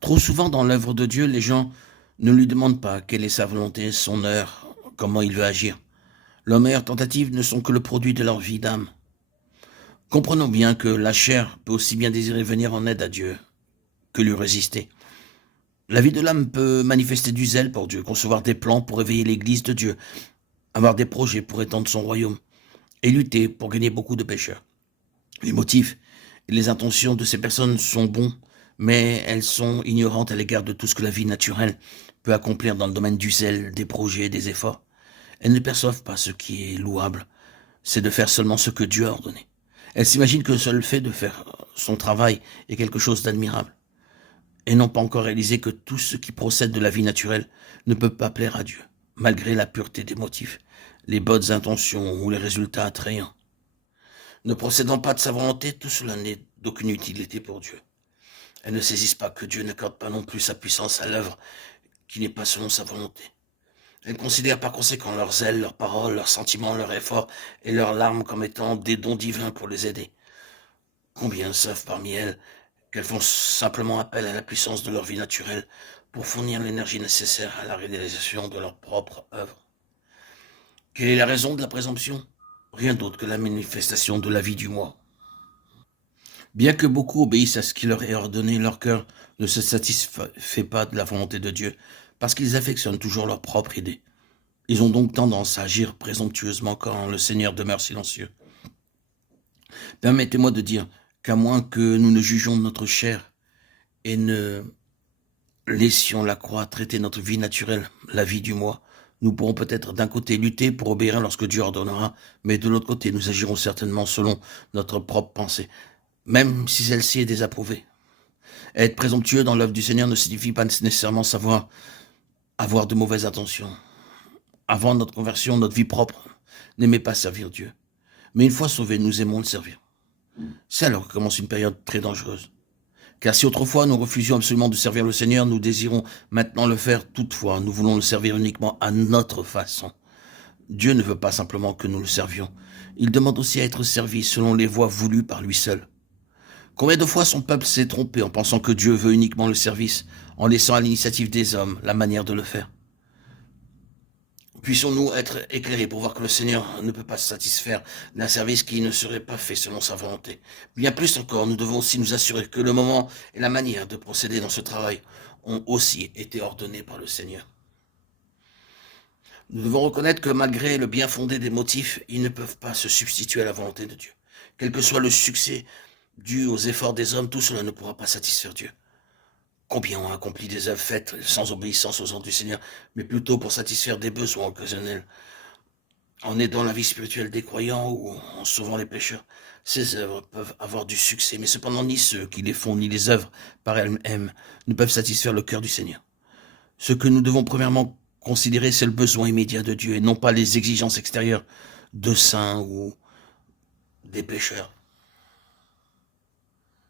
Trop souvent dans l'œuvre de Dieu, les gens ne lui demandent pas quelle est sa volonté, son heure, comment il veut agir. Leurs meilleures tentatives ne sont que le produit de leur vie d'âme. Comprenons bien que la chair peut aussi bien désirer venir en aide à Dieu que lui résister. La vie de l'âme peut manifester du zèle pour Dieu, concevoir des plans pour éveiller l'Église de Dieu, avoir des projets pour étendre son royaume et lutter pour gagner beaucoup de pécheurs. Les motifs et les intentions de ces personnes sont bons, mais elles sont ignorantes à l'égard de tout ce que la vie naturelle peut accomplir dans le domaine du zèle, des projets, des efforts. Elles ne perçoivent pas ce qui est louable, c'est de faire seulement ce que Dieu a ordonné. Elles s'imaginent que le seul fait de faire son travail est quelque chose d'admirable, et n'ont pas encore réalisé que tout ce qui procède de la vie naturelle ne peut pas plaire à Dieu, malgré la pureté des motifs, les bonnes intentions ou les résultats attrayants. Ne procédant pas de sa volonté, tout cela n'est d'aucune utilité pour Dieu. Elles ne saisissent pas que Dieu n'accorde pas non plus sa puissance à l'œuvre qui n'est pas selon sa volonté. Elles considèrent par conséquent leurs zèle, leurs paroles, leurs sentiments, leurs efforts et leurs larmes comme étant des dons divins pour les aider. Combien savent parmi elles qu'elles font simplement appel à la puissance de leur vie naturelle pour fournir l'énergie nécessaire à la réalisation de leur propre œuvre? Quelle est la raison de la présomption? Rien d'autre que la manifestation de la vie du moi. Bien que beaucoup obéissent à ce qui leur est ordonné, leur cœur ne se satisfait pas de la volonté de Dieu, parce qu'ils affectionnent toujours leur propre idée. Ils ont donc tendance à agir présomptueusement quand le Seigneur demeure silencieux. Permettez-moi de dire qu'à moins que nous ne jugions de notre chair et ne laissions la croix traiter notre vie naturelle, la vie du moi, nous pourrons peut-être d'un côté lutter pour obéir lorsque Dieu ordonnera, mais de l'autre côté nous agirons certainement selon notre propre pensée, même si celle-ci est désapprouvée. Être présomptueux dans l'œuvre du Seigneur ne signifie pas nécessairement savoir avoir de mauvaises intentions. Avant notre conversion, notre vie propre n'aimait pas servir Dieu. Mais une fois sauvés, nous aimons le servir. C'est alors que commence une période très dangereuse. Car si autrefois nous refusions absolument de servir le Seigneur, nous désirons maintenant le faire toutefois. Nous voulons le servir uniquement à notre façon. Dieu ne veut pas simplement que nous le servions. Il demande aussi à être servi selon les voies voulues par lui seul. Combien de fois son peuple s'est trompé en pensant que Dieu veut uniquement le service, en laissant à l'initiative des hommes la manière de le faire? Puissions-nous être éclairés pour voir que le Seigneur ne peut pas se satisfaire d'un service qui ne serait pas fait selon sa volonté. Bien plus encore, nous devons aussi nous assurer que le moment et la manière de procéder dans ce travail ont aussi été ordonnés par le Seigneur. Nous devons reconnaître que malgré le bien fondé des motifs, ils ne peuvent pas se substituer à la volonté de Dieu. Quel que soit le succès dû aux efforts des hommes, tout cela ne pourra pas satisfaire Dieu. Combien ont accompli des œuvres faites sans obéissance aux ordres du Seigneur, mais plutôt pour satisfaire des besoins occasionnels, en aidant la vie spirituelle des croyants ou en sauvant les pécheurs. Ces œuvres peuvent avoir du succès, mais cependant ni ceux qui les font, ni les œuvres par elles-mêmes ne peuvent satisfaire le cœur du Seigneur. Ce que nous devons premièrement considérer, c'est le besoin immédiat de Dieu, et non pas les exigences extérieures de saints ou des pécheurs.